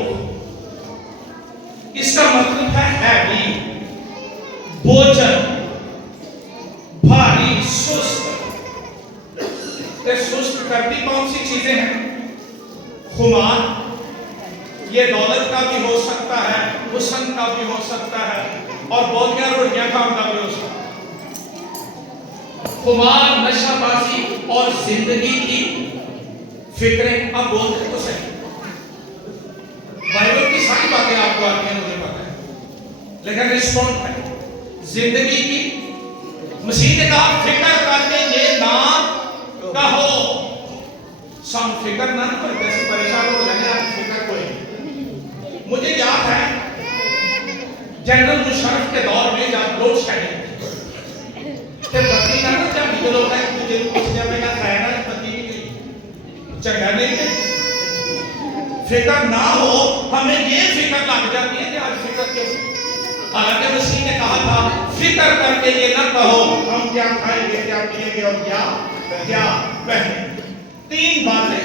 اس کا مطلب ہے ہیوی بوجھل بھاری سست. سست کرتی کون سی چیزیں ہیں؟ خمار یہ دولت کا بھی ہو سکتا ہے حسن کا بھی ہو سکتا ہے اور بہت کیا روٹیاں کام کا بھی ہو سکتا ہے. خمار نشہ بازی اور زندگی کی فکریں. اب بولتے تو صحیح بائبل کی ساری باتیں آپ کو آتی ہیں مجھے پتا ہے لیکن رسپونڈ ہے زندگی کی. مسیح نے کہا فکر کر کے یہ نام کہو. سام فکر نہ کرو جیسے پریشان ہو جائیں آپ فکر کوئی. مجھے یاد ہے جنرل مشرف کے دور میں جب لوڈ شیڈنگ کہ بتی کا نا جب جو لوگ ہیں مجھے کچھ جب میں کھایا نا بتی نہیں چنگا نہیں ہے. فکر نہ ہو ہمیں یہ فکر لگ جاتی ہے کہ آج فکر کیوں. حالانکہ مسیح نے کہا تھا فکر کر کے یہ نہ کہو ہم کیا کھائیں گے کیا پیئیں گے اور کیا پہنے. تین باتیں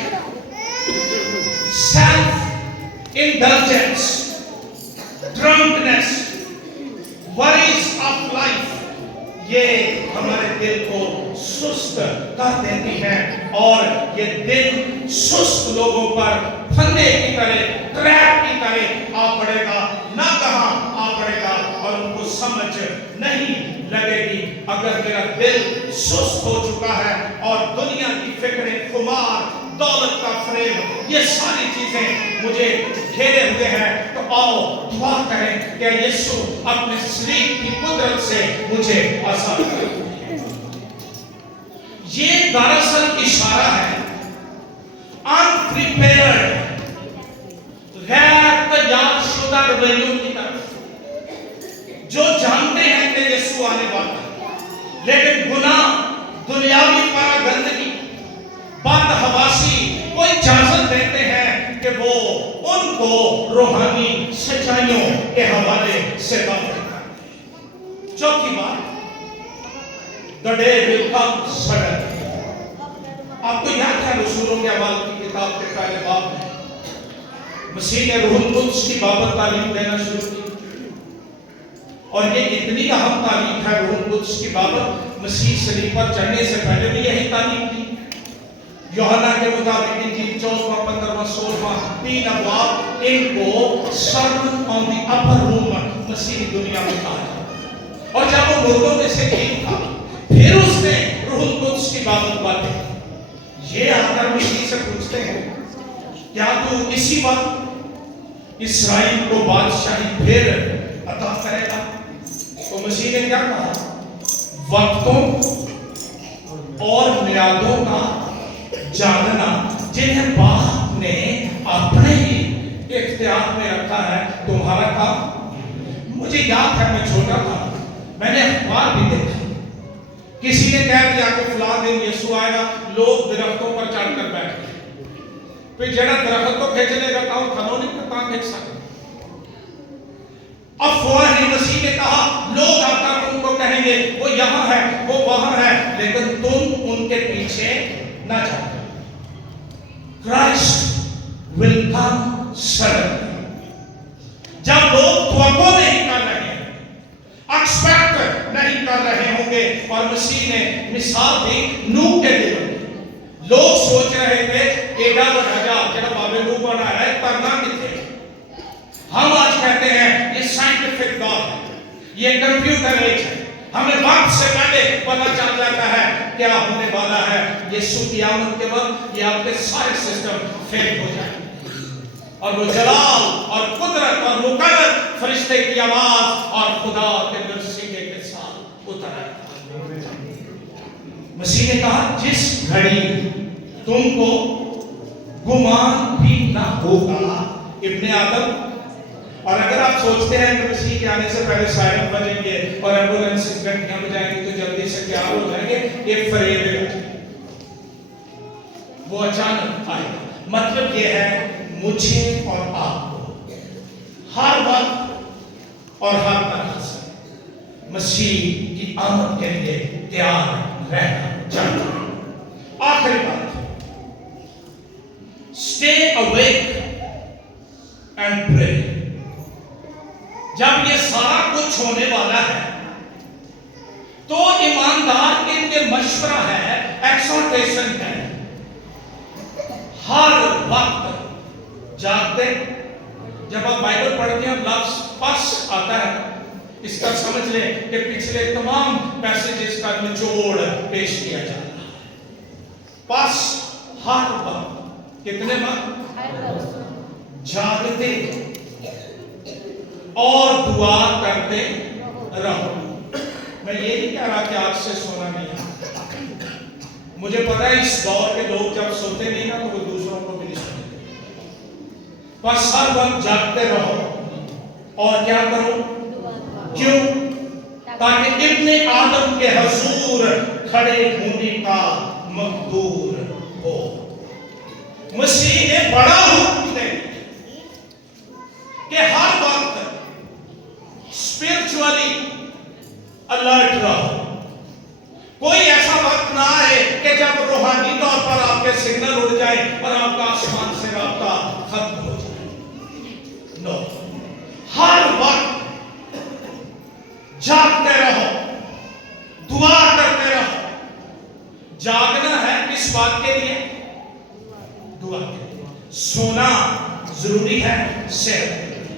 سیلف انڈلجنس ڈرنکنس ورریز آف لائف یہ ہمارے دل کو سست کر دیتی ہیں اور یہ دل سست لوگوں پر پھندے کی طرح ٹریپ کی طرح آ پڑے گا نہ کہاں آ پڑے گا اور ان کو سمجھ نہیں لگے گی. اگر میرا دل سست ہو چکا ہے اور دنیا کی فکریں خمار دولت کا فریب یہ ساری چیزیں مجھے گھیرے ہوئے ہیں تو آؤ دعا کریں کہ یسوع اپنے سلیب کی قدرت سے مجھے آزاد کرے. یہ دراصل اشارہ ہے unprepared غیر تیار شدہ رویوں کی طرف جو جانتے ہیں کہ یسوع آنے والا ہے لیکن گناہ دنیاوی پراگندگی بدحواسی کو اجازت دیتے ہیں کہ وہ ان کو روحانی سچائیوں کے حوالے سے غافل کریں. چوتھی بات the day will come suddenly. آپ کو یاد ہے رسولوں کے اعمال کی کتاب کے پہلے باب میں مسیح نے روح القدس کی بابت تعلیم دینا شروع کی اور یہ اتنی اہم تعلیم ہے روح القدس کی بابت. مسیح صلیب پر چڑھنے سے پہلے بھی یہی تعلیم دی. یوحنا کے مطابق انجیل 14واں 15واں 16واں 3 ابواب ان کو سرمن آن دی اپر روم مسیح دنیا میں کہا. اور جب وہ مردوں میں سے ایک تھا پھر اس نے روح القدس کی بابت باتیں یہ آ کر مسیح سے پوچھتے ہیں کیا تو اسی وقت اسرائیل کو بادشاہی پھر عطا کرے گا. تو مسیح نے کیا کہا وقتوں اور میعادوں کا جاننا جنہیں باپ نے اپنے ہی اختیار میں رکھا ہے تمہارا کام. مجھے یاد ہے میں چھوٹا تھا میں نے اخبار بھی دیکھا کسی نے کہہ دیا کہ فلاں دن یسوع آئے گا لوگ درختوں پر چڑھ کر بیٹھ گئے پھر جڑا درخت کو کھینچ لے گا کہاں کھانوں نہیں کہاں کھینچ سکتے. افواہ نے مسیح نے کہا لوگ آ کر تم کو کہیں گے وہ یہاں ہے وہ وہاں ہے لیکن تم ان کے پیچھے نہ جاؤ. Christ will come suddenly. جب لوگ توقع نہیں کر رہے ہیں, ایکسپیکٹ نہیں کر رہے ہوں گے. اور مسیح نے مثال دی نوح کے دنوں. لوگ سوچ رہے تھے ایڈا بڑا جہاز جڑا بابے نوح بنا ہے کرنا کتنے. ہم آج کہتے ہیں یہ سائنٹیفک دور ہے, یہ کمپیوٹر ایج ہے, ہمیں وقت سے پہلے پتہ چل جاتا ہے کیا ہونے والا ہے. یسوع کی آمد کے وقت یہ آپ کے سارے سسٹم فیل ہو جائیں اور وہ جلال اور قدرت اور مقرر فرشتے کی آواز اور خدا کے نرسنگے کے ساتھ اتر آئے. مسیح نے کہا جس گھڑی تم کو گمان بھی نہ ہوگا ابن آدم. اور اگر آپ سوچتے ہیں کہ مسیح کے آنے سے پہلے سائرن بجیں گے اور ایمبولینس گھنٹیاں بجائیں گے تو جلدی سے تیار ہو جائیں گے, یہ فریب ہے. وہ اچانک آئے گا. مطلب یہ ہے مجھے اور آپ کو ہر وقت اور ہر طرح سے مسیح کی آمد کے لیے تیار رہنا چاہیے. آخری بات, stay awake and pray. جب یہ سارا کچھ ہونے والا ہے تو ایماندار کے لیے مشورہ ہے, ایکسورٹیشن ہے, ہر وقت جاگتے. جب آپ بائبل پڑھتے ہیں لفظ پس آتا ہے, اس کا سمجھ لیں کہ پچھلے تمام پیسیجز کا نچوڑ پیش کیا جا رہا ہے. پس ہر وقت, کتنے وقت؟ جاگتے اور دعا کرتے رہو. میں یہ نہیں کہہ رہا کہ آج سے سونا نہیں ہے. مجھے پتا ہے اس دور کے لوگ جب سوتے نہیں نا تو وہ دوسروں کو بھی نہیں سوتے. بس ہر وقت جاگتے رہو اور کیا کرو؟ کیوں؟ تاکہ ابن آدم کے حضور کھڑے ہونے کا مقدور ہو. مسیح نے بڑا حکم دیا کہ ہر وقت اسپرچولی الرٹ رہو. کوئی ایسا وقت نہ آئے کہ جب روحانی طور پر آپ کے سگنل اڑ جائیں اور آپ کا آسمان سے رابطہ ختم ہو جائے. نو, ہر وقت جاگتے رہو, دعا کرتے رہو. جاگنا ہے کس بات کے لیے؟ دعا کے لیے. سونا ضروری ہے صحت کے لیے,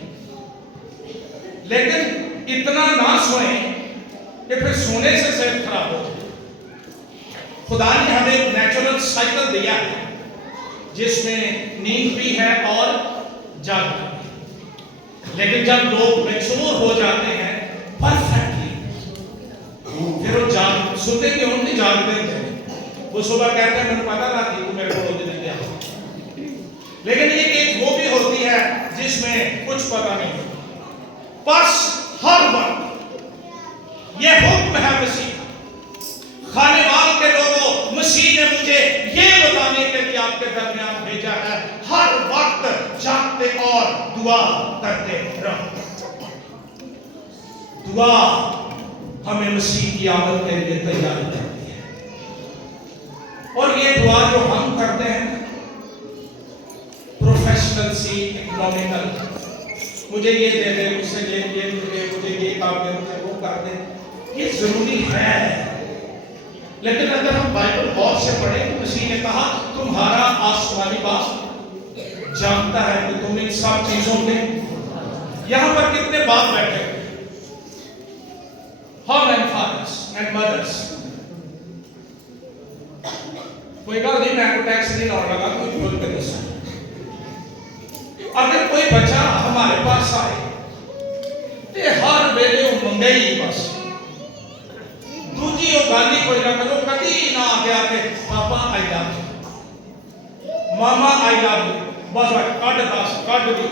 لیکن اتنا نہ سوئیں کہ پھر سونے سے صحت خراب ہو جائے. خدا نے ہمیں ایک نیچرل سائیکل دیا ہے جس میں نیند بھی ہے اور جاگنا بھی. لیکن جب لوگ میچور ہو جاتے ہیں پرفیکٹلی, پھر وہ سوتے کیوں نہیں, جاگتے تھے. وہ صبح کہتے ہیں مجھے پتا نہ تھی تو میرے کو روز نہیں آتا. لیکن ایک وہ بھی ہوتی ہے جس میں کچھ پتا نہیں ہوتا. بس ہر وقت یہ حکم ہے مسیح کا. خانے وال کے لوگوں, مسیح نے مجھے یہ بتانے کے لیے آپ کے درمیان بھیجا ہے, ہر وقت جاگتے اور دعا کرتے رہو. دعا ہمیں مسیح کی آمد کے لیے تیار کرتی ہے. اور یہ دعا جو ہم کرتے ہیں پروفیشنل سی, اکنامیکل, مجھے یہ دے دے, مجھ سے یہ دے, مجھے یہ کام دے, مجھے وہ کر دے, یہ ضروری ہے. لیکن اگر ہم بائبل غور سے پڑھیں تو مسیح نے کہا تمہارا آسمانی باپ جانتا ہے کہ تم ان سب چیزوں کے. یہاں پر کتنے باپ بیٹھے ہیں؟ How many fathers and mothers? کوئی گل نہیں, میں کو ٹیکس نہیں لاؤں لگا, کوئی بول کے دسا. اگر کوئی بچہ ہمارے پاس آئے تے ہر ویلے وہ منگے ہی بس, دوجی وہ گالی کوئی نہ کرو, کدی نہ آ گیا کہ پاپا آئی love you, mama I love you, بس کٹ دس کٹ دی.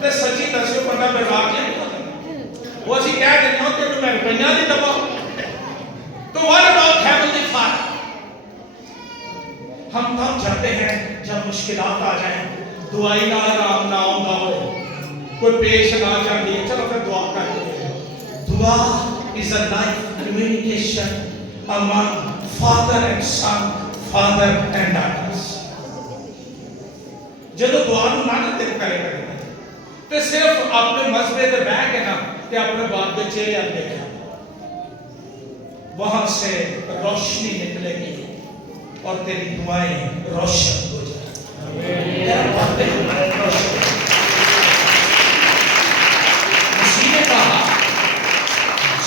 تے سچی دسو بندہ بڑھا کے نہیں ہوتا. وہ اسی کہہ دیتے ہو کہ میں روپیہ نہیں دبا. تو what about heavenly Father? ہم تب جاتے ہیں جب مشکلات آ جائیں, دعائی نہ آرام نہ آؤں ہو, کوئی پیش نہ جاتی ہے, چلو پھر دعا کرتے ہیں. دعا is a life communication among father and son, father and daughters. جب دعا نو نہ کرے کرے تے صرف اپنے مسجد تے بیٹھ کے نا تے اپنے باپ کے چہرے اب دیکھا، وہاں سے روشنی نکلے گی اور تیری دعائیں روشن ہو جائیں۔ تیرا باتیں روشن۔ مسیح نے کہا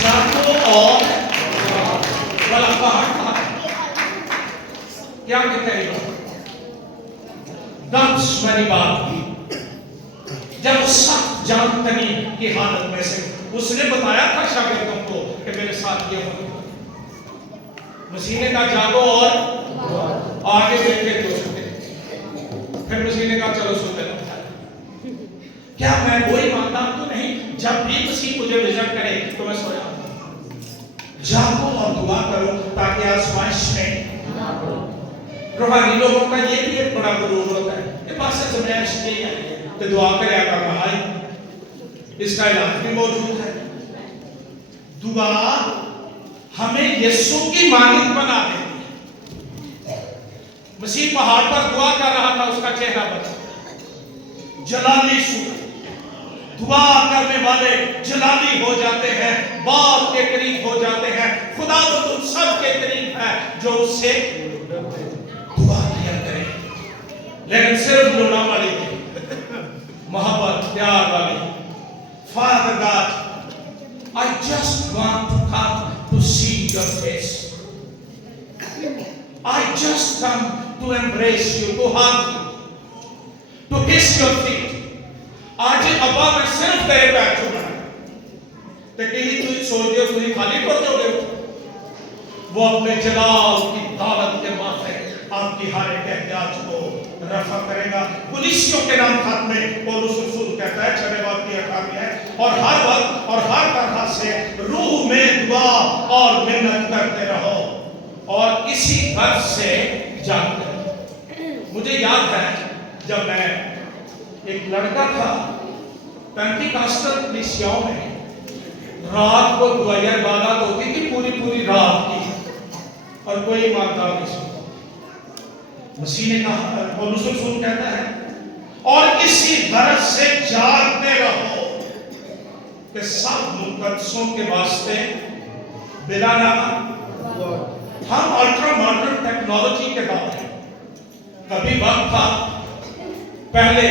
جاگو اور بلا کہا کیا کہتے ہیں؟ دشمنی بات کی جب اس سخت جان تنی کی حالت میں سے اس نے بتایا تھا شاگردوں کو کہ میرے ساتھ یہ ہو، مسیح نے کہا جاگو اور آگے دیکھ کے تو سوتے، پھر مسیح نے کہا چلو سوتے رہو۔ کیا میں وہی مانتا ہوں تو نہیں؟ جب بھی مسیح مجھے وزٹ کرے تو میں سویا ہوں۔ جاگو اور دعا کرو تاکہ آزمائش میں روحانی لوگوں کا یہ بھی ایک بڑا غرور ہوتا ہے کہ پاس زمینش کے آئیے تو دعا کرے آقا بھائی، اس کا علاج بھی موجود ہے۔ دعا ہمیں یسوع کی مانند بنا دیتی ہے۔ مسیح پہاڑ پر دعا کر رہا تھا، اس کا چہرہ بدلا، جلالی صورت۔ دعا کرنے والے جلالی ہو جاتے ہیں، باپ کے قریب ہو جاتے ہیں۔ خدا تو تم سب کے قریب ہے جو اس سے دعا کیا کرے، لیکن صرف لونا والی محبت پیار والی۔ Father God, I just want to come to see your face. I just come to embrace you, to hug you, to kiss your feet. آج ابا میں صرف تیرے پیر چھوڑا ہے، لیکن تجھے سوچ دے تجھے خالی پر جو دے۔ وہ اپنے جلال کی دعوت کے ماتھے آپ کی ہر ایک احتیاج کو رفع کرے گا۔ پولیسیوں کے نام خط میں پولس رسول کہتا ہے 6 باب کی 18 میں ہے، اور ہر وقت اور ہر طرح سے روح میں دعا اور منت کرتے رہو اور اسی غرض سے جاگتے رہو۔ مجھے یاد ہے جب میں ایک لڑکا تھا، پینٹیکاسٹل کلیسیاؤں میں رات کو دعائیں عبادت ہوتی تھی پوری رات کی، اور کوئی ایماندار نہیں سنتا۔ مسیح نے کہا، پولس رسول کہتا ہے، اور اسی غرض سے جاگتے رہو کہ سب مقدسوں کے واسطے بلا نام۔ ہم الٹرا ماڈرن ٹیکنالوجی کے دور ہیں۔ کبھی وقت تھا پہلے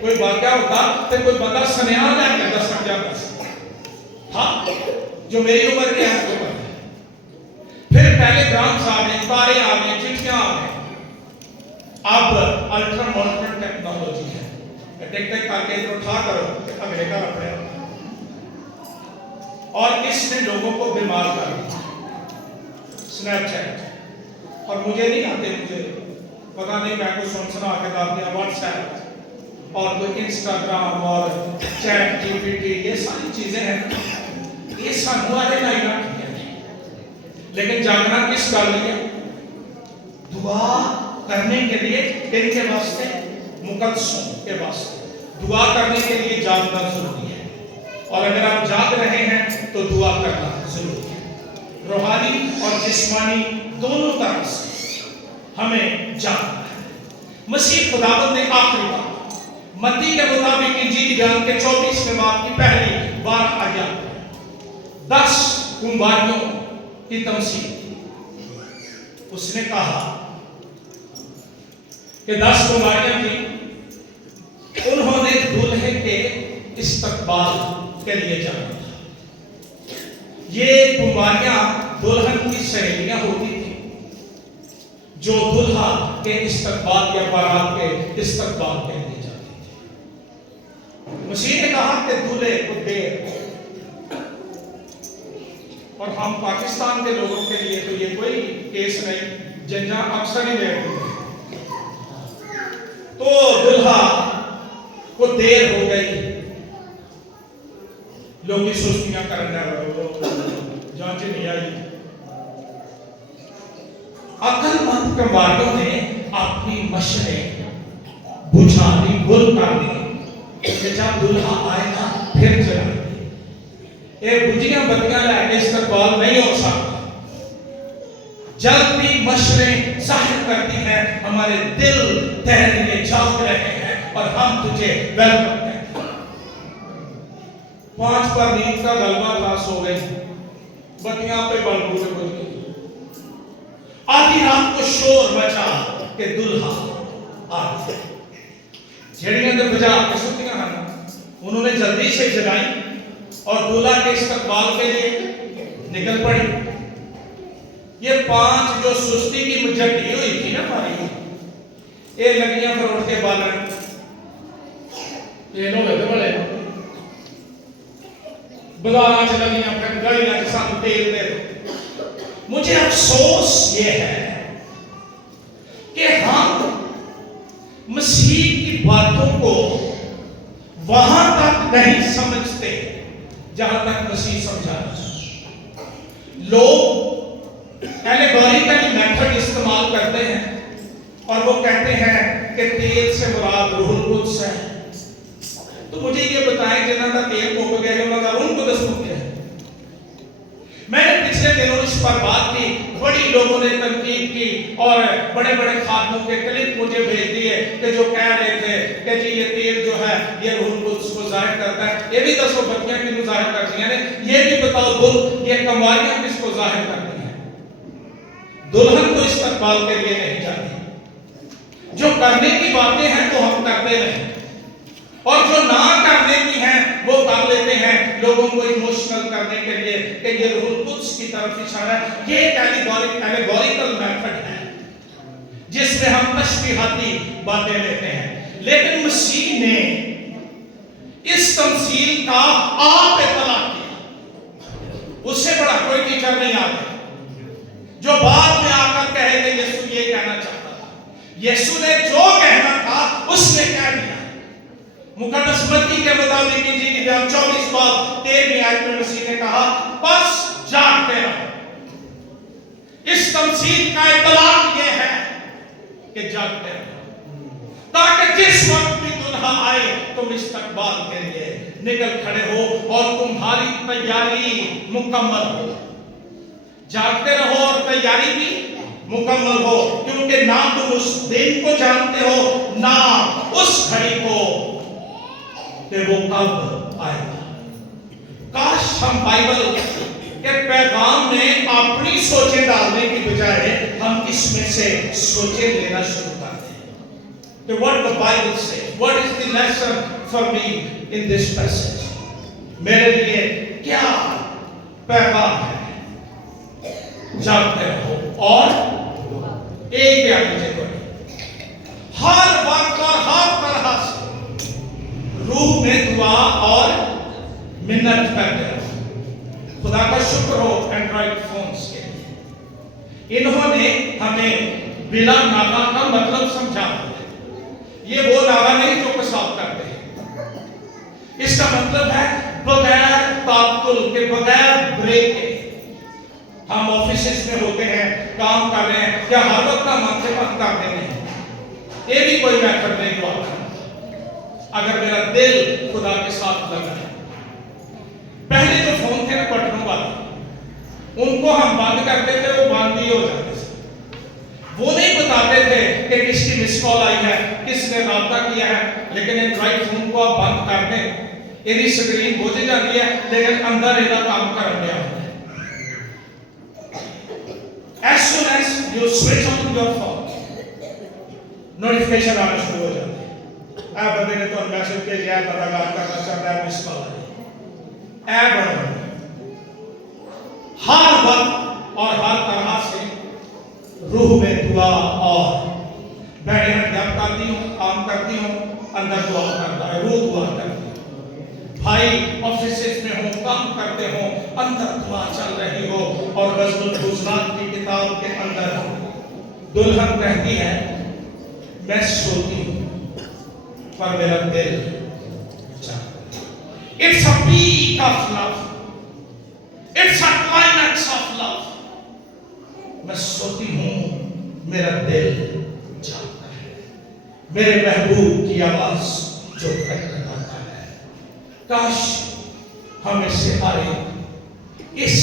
کوئی واقعہ ہوتا تو کوئی بندہ سنیان لے کے دستک جاتا ہاں جو میری عمر کے ہیں کو پتہ ہے۔ پھر پہلے گرامز آ گئے، تارے آ گئے، چٹھیاں آ گئے۔ اب الٹرا ماڈرن ٹیکنالوجی ہے، ٹک ٹک کر کے اٹھا کرو اگلے کا اپنے، اور اس نے لوگوں کو بیمار کر دیا۔ سنیپ چیٹ، اور مجھے نہیں آتے، مجھے پتا نہیں، میں کو سنا کے ڈال دیا واٹس ایپ اور کوئی انسٹاگرام اور چیٹ جی پی ٹی، یہ ساری چیزیں ہیں، یہ سانوارے نہیں رکھتے ہیں۔ لیکن جاگنا کس کا لیے؟ دعا کرنے کے لیے، دن کے واسطے، مقدسوں کے واسطے دعا کرنے کے لیے جاگنا ضروری ہے۔ اور اگر آپ جاگ رہے ہیں تو دعا کرنا ضروری ہے۔ روحانی اور جسمانی دونوں طرح سے ہمیں جاگنا ہے۔ مسیح خداوند نے آخری بات متی کے مطابق انجیل بیان کے 24ویں باب کی پہلی 12 آیات 10 کنواریوں کی تمثیل کی۔ اس نے کہا کہ 10 کنواریاں تھیں، انہوں نے دولہے کے استقبال کے لیے جانا تھا۔ یہ کنواریاں دلہن کی سہیلیاں ہوتی تھیں جو دلہا کے استقبال یا بارات کے استقبال کے لیے جاتی تھی۔ مسیح نے کہا کہ دولہے کو دیر، اور ہم پاکستان کے لوگوں کے لیے تو یہ کوئی کیس نہیں، جنجا اکثر ہی لیتے ہیں، تو دلہا کو دیر ہو گئی، لوگی سستیاں کرنے جانچ نہیں آئی۔ عقل مند کنواریوں نے اپنی مشعلیں بجھانی گل کر دی کہ جب دلہا آئے گا پھر جلائیں گے۔ یہ بجھیاں بتیاں لے کے استقبال نہیں ہو سکتا۔ جلدی مشعلیں ظاہر کرتی ہیں ہمارے دل تیرے لیے جاگ رہے ہیں اور ہم تجھے ویلکم کرتے ہیں۔ 5 پر نیند کا غلبہ تھا، سو گئی، بتیاں پہ بل بوٹے بج گئی۔ آدھی رات کو شور مچا کہ دلہا آ گیا۔ جھڑیاں دے بجا کے سوتیاں ہیں، انہوں نے جلدی سے جگائی اور دلہا کے استقبال کے لیے نکل پڑی۔ یہ 5 جو سستی کی مجھٹی ہوئی تھی نا ہماری، یہ لگیاں پر اٹھ کے بالن، یہ لوگ بڑے بازاراں چ لگیاں پھر گاڑیاں کے ساتھ تیل دے دو۔ مجھے افسوس یہ ہے کہ ہم مسیح کی باتوں کو وہاں تک نہیں سمجھتے جہاں تک مسیح سمجھانا چاہتے۔ لوگ ایلیگوریکل میتھڈ استعمال کرتے ہیں اور وہ کہتے ہیں کہ تیل سے مراد روح القدس ہے۔ تو مجھے یہ بتائیں جنہاں کا تیل پھک گیا ہے انہاں کا روح القدس پھک گیا ہے؟ میں نے پچھلے دنوں اس پر بات کی، بڑی لوگوں نے تنقید کی اور بڑے بڑے خادموں کے کلپ مجھے بھیج دیے کہ جو کہہ رہے تھے کہ جی یہ تیل جو ہے یہ روح القدس کو ظاہر کرتا ہے۔ یہ بھی دسو بتیاں کن ظاہر کرتی ہیں، یہ بھی بتاؤ دل یہ کمواریاں کس کو ظاہر کرتی ہیں؟ دلہن تو استقبال کے لیے نہیں جاتی۔ جو کرنے کی باتیں ہیں وہ ہم کرتے نہیں، اور جو نہ کرنے کی ہیں وہ کر لیتے ہیں لوگوں کو ایموشنل کرنے کے لیے کہ یہ روح القدس کی طرف اشارہ ہے۔ یہ ایک ایلیگوریکل میتھڈ ہے جس میں ہم تشبیہاتی باتیں لیتے ہیں، لیکن مسیح نے اس تمثیل کا آپ اطلاع کیا۔ اس سے بڑا کوئی ٹیچر نہیں آتا جو بعد میں آ کر کہے کہ یسوع یہ کہنا چاہتا تھا۔ یسوع نے جو کہنا تھا اس نے کہہ دیا۔ مقدس متی کے مطابق انجیل کی بیان 24 باب 13 آیت میں مسیح نے کہا بس جاگتے رہو۔ اس تمثیل کا اطلاع یہ ہے کہ جاگتے رہو تاکہ جس وقت بھی دلہا آئے تم استقبال کے لیے نکل کھڑے ہو اور تمہاری تیاری مکمل ہو۔ جاگتے رہو اور تیاری بھی مکمل ہو، کیونکہ نہ تم اس دن کو جانتے ہو نہ اس گھڑی کو کہ وہ کب آئے گا۔ کاش ہم بائبل کے پیغام میں اپنی سوچیں ڈالنے کی بجائے ہم اس میں سے سوچیں لینا شروع کر دیں کہ what the Bible says, what is the lesson for me in this passage؟ میرے لیے کیا پیغام ہے؟ جاگتے رہو اور ایک کیا مجھے کوئی ہر وقت اور ہر طرح سے روح میں دعا اور منت کرتے رہو۔ خدا کا شکر ہو اینڈرائڈ فونز کے لیے، انہوں نے ہمیں بلا ناغہ کا مطلب سمجھا ہے۔ یہ وہ ناغہ نہیں جو قصاب کرتے ہیں، اس کا مطلب ہے بغیر تعطل کے، بغیر بریک کے۔ ہم آفیسز میں ہوتے ہیں، کام کر رہے ہیں، کیا ہر وقت ہم آنکھیں بند کر دیتے ہیں؟ یہ بھی کوئی میتھڈ نہیں دعا کرنا اگر میرا دل خدا کے ساتھ لگا ہے۔ پہلے جو فون تھے نا بٹنوں والے، ان کو ہم بند کرتے تھے، وہ بند ہی ہو جاتے تھے۔ وہ نہیں بتاتے تھے کہ کس کی مس کال آئی ہے، کس نے رابطہ کیا ہے، لیکن اینڈرائڈ فون کو آپ بند کر دیں، یہ سکرین بوجھ جاتی ہے لیکن اندر یہ کام کر رہا ہے۔ As soon as you switch on your phone, notification آنا شروع ہو جاتی ہے۔ اے بندے نے تو میسج بھیجا ہے، مداگار کرنا چاہتا ہے، مس کال آئی۔ اے بڑھو ہر وقت اور ہر طرح سے روح میں دعا اور بیٹھے ہیں، جب کرتی ہوں، کام کرتی ہوں، اندر دعا کرتا ہے، روح دعا کرتی ہے۔ بھائی آفیسز میں ہوں، کام کرتے ہوں، اندر دعا چل رہی ہو اور غزل الحزنات کی کتاب کے اندر دلہن کہتی ہے میں سوتی ہوں پر میرا دل جاگتا ہے۔ It's a peak of love. It's a climax of love. میں سوتی ہوں، میرا دل جاگتا ہے، میرے محبوب کی آواز جو کہتا ہے۔ کاش ہمیں سے ہر ایک اس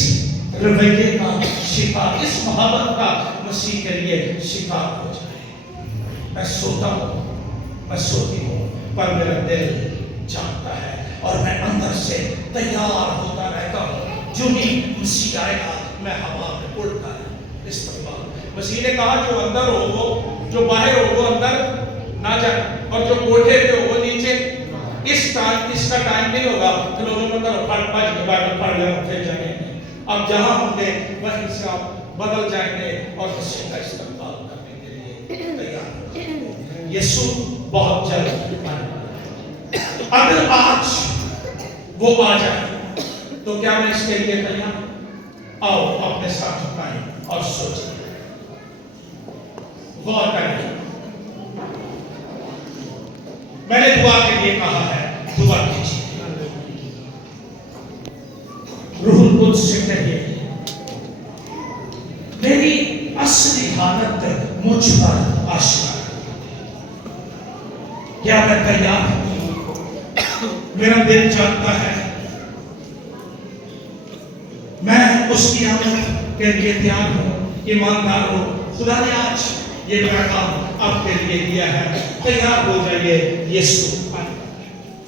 رویے کا شکار، اس محبت کا مسیح کے لیے شکار ہو جائے۔ میں سوتا ہوں، میں سوتی ہوں پر میرا دل جاگتا ہے اور میں اندر سے تیار ہوتا رہتا ہوں، جو ہی مسیح آئے گا میں ہوا میں اڑ کر استقبال۔ مسیح نے کہا جو اندر ہو وہ، جو باہر ہو وہ اندر نہ جائے، اور جو کوٹھے پہ ہو وہ نیچے۔ اس کا ٹائم نہیں ہوگا کہ لوگوں میں کرو پڑھ کے بائبل پڑھ لیں پھر جائیں گے۔ اب جہاں ہوں گے وہیں سے آپ بدل جائیں گے اور مسیح کا استقبال کرنے کے لیے تیار ہو جائیں گے۔ یسوع بہت جلد آنے والا ہے۔ اگر آج وہ آ جائے تو کیا میں اس کے لیے تیار؟ آؤ اپنے ساتھ جھکائیں اور سوچیں، غور کریں۔ میں نے دعا کے لیے کہا ہے، دعا کیجیے۔ روح القدس سے کہیے میری اصلی حالت مجھ پر آشنا ہے، کیا میں تیار ہوں؟ میرا دل جانتا ہے میں اس کی آمد کے لیے تیار ہوں، ایماندار ہوں۔ خدا نے آج یہ پیغام آپ کے لیے دیا ہے، تیار ہو جائیے، یسوع